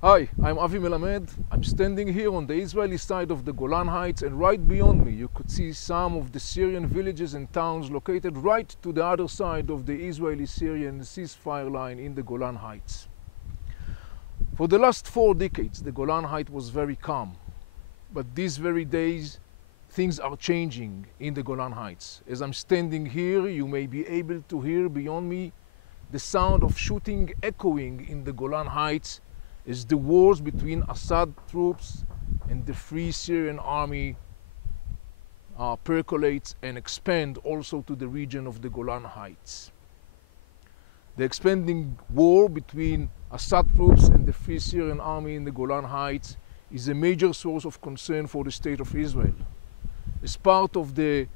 Hi, I'm Melamed. I'm standing here on the Israeli side of the Golan Heights, and right beyond me you could see some of the Syrian villages and towns located right to the other side of the Israeli-Syrian ceasefire line in the Golan Heights. For the last 4 decades, the Golan Heights was very calm. But these very days, things are changing in the Golan Heights. As I'm standing here, you may be able to hear beyond me the sound of shooting echoing in the Golan Heights as the wars between Assad troops and the Free Syrian Army percolates and expand also to the region of the Golan Heights. The expanding war between Assad troops and the Free Syrian Army in the Golan Heights is a major source of concern for the State of Israel. As part of the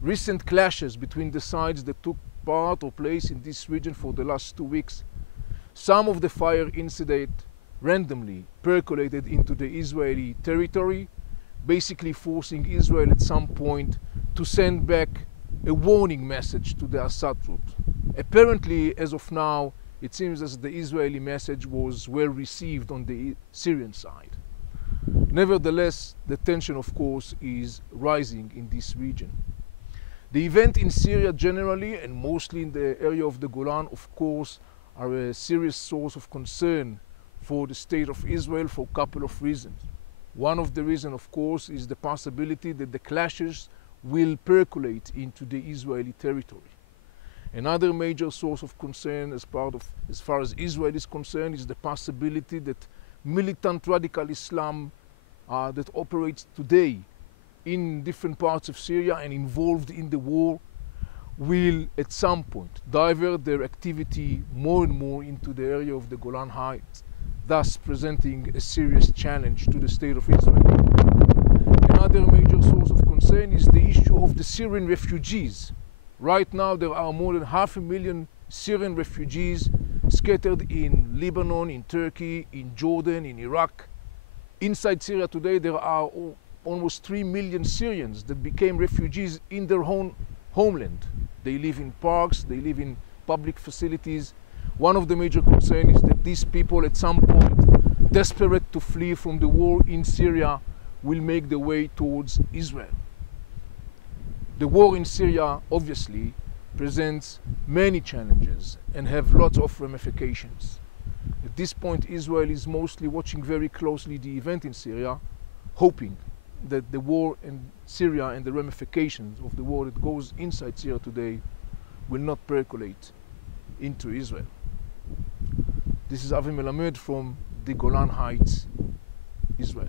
recent clashes between the sides that took part or place in this region for the last 2 weeks, some of the fire incident randomly percolated into the Israeli territory, basically forcing Israel at some point to send back a warning message to the Assad troops. Apparently, as of now, it seems as the Israeli message was well received on the Syrian side. Nevertheless, the tension, of course, is rising in this region. The event in Syria generally, and mostly in the area of the Golan, of course, are a serious source of concern for the State of Israel for a couple of reasons. One of the reasons, of course, is the possibility that the clashes will percolate into the Israeli territory. Another major source of concern as far as Israel is concerned is the possibility that militant radical Islam that operates today in different parts of Syria and involved in the war will at some point divert their activity more and more into the area of the Golan Heights, thus presenting a serious challenge to the State of Israel. Another major source of concern is the issue of the Syrian refugees. Right now there are more than 500,000 Syrian refugees scattered in Lebanon, in Turkey, in Jordan, in Iraq. Inside Syria today there are almost 3 million Syrians that became refugees in their homeland. They live in parks, they live in public facilities. One of the major concerns is that these people at some point, desperate to flee from the war in Syria, will make their way towards Israel. The war in Syria obviously presents many challenges and have lots of ramifications. At this point, Israel is mostly watching very closely the event in Syria, hoping that the war in Syria and the ramifications of the war that goes inside Syria today will not percolate into Israel. This is Melamed from the Golan Heights, Israel.